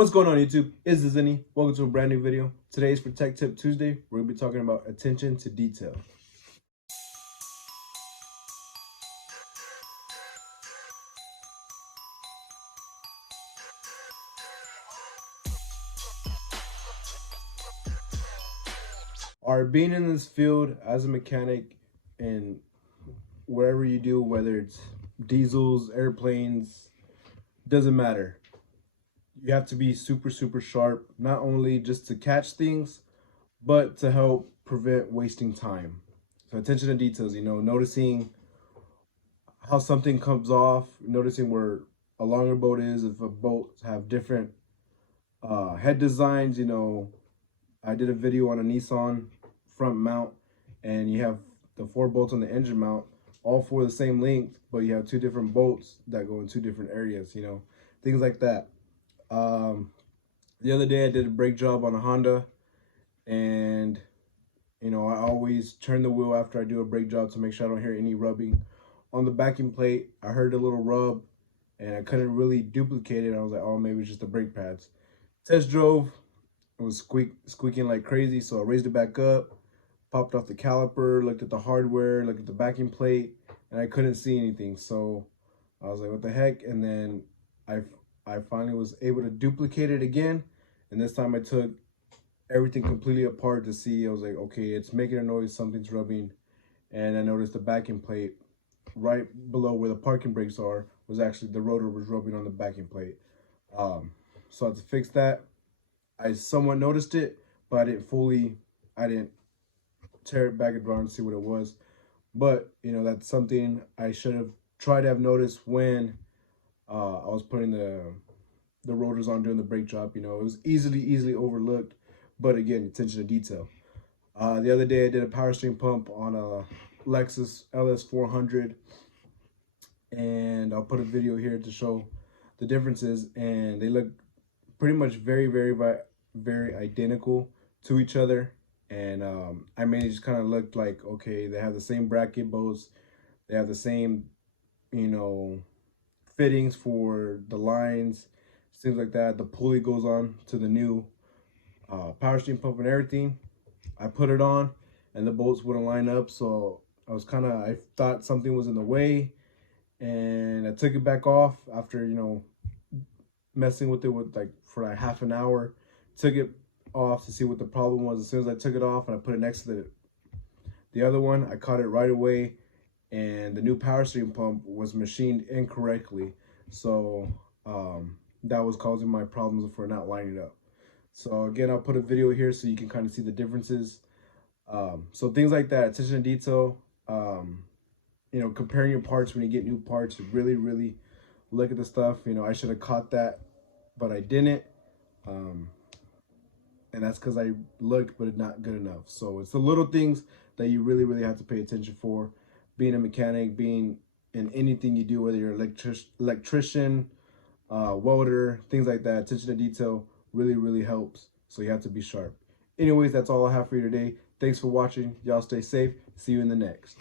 What's going on, YouTube? It's Zinni. Welcome to a brand new video. Today is for Tech Tip Tuesday. We're going to be talking about attention to detail. Being in this field as a mechanic and whatever you do, whether it's diesels, airplanes, doesn't matter. You have to be super sharp, not only just to catch things, but to help prevent wasting time. So attention to details, noticing how something comes off, noticing where a longer boat is, if a boat have different head designs. I did a video on a Nissan front mount, and you have the 4 bolts on the engine mount, all for the same length, but you have 2 different bolts that go in 2 different areas, things like that. The other day I did a brake job on a Honda, and I always turn the wheel after I do a brake job to make sure I don't hear any rubbing. On the backing plate, I heard a little rub, and I couldn't really duplicate it. I was like, oh, maybe it's just the brake pads. Test drove, it was squeaking like crazy, so I raised it back up, popped off the caliper, looked at the hardware, looked at the backing plate, and I couldn't see anything. So I was like, what the heck? And then I finally was able to duplicate it again, and this time I took everything completely apart to see. I was like, okay, it's making a noise, something's rubbing. And I noticed the backing plate right below where the parking brakes are was actually, the rotor was rubbing on the backing plate. So I had to fix that. I somewhat noticed it, but I didn't tear it back and around to see what it was. But that's something I should have tried to have noticed when I was putting the rotors on during the brake job. It was easily overlooked, but again, attention to detail. The other day I did a power steering pump on a Lexus LS400, and I'll put a video here to show the differences, and they look pretty much very identical to each other. And I mainly just kind of looked like, okay, they have the same bracket bolts, they have the same fittings for the lines, things like that. The pulley goes on to the new power steering pump and everything. I put it on and the bolts wouldn't line up, so I thought something was in the way, and I took it back off after messing with it for like half an hour. Took it off to see what the problem was. As soon as I took it off and I put it next to the other one, I caught it right away, and the new power steering pump was machined incorrectly, so that was causing my problems for not lining up. So again, I'll put a video here so you can kind of see the differences. So things like that, attention to detail, comparing your parts when you get new parts, really look at the stuff. I should have caught that, but I didn't. And that's because I looked, but it's not good enough. So it's the little things that you really have to pay attention for. Being a mechanic, being in anything you do, whether you're an electrician, welder, things like that, attention to detail really helps. So you have to be sharp. Anyways, that's all I have for you today. Thanks for watching. Y'all stay safe. See you in the next.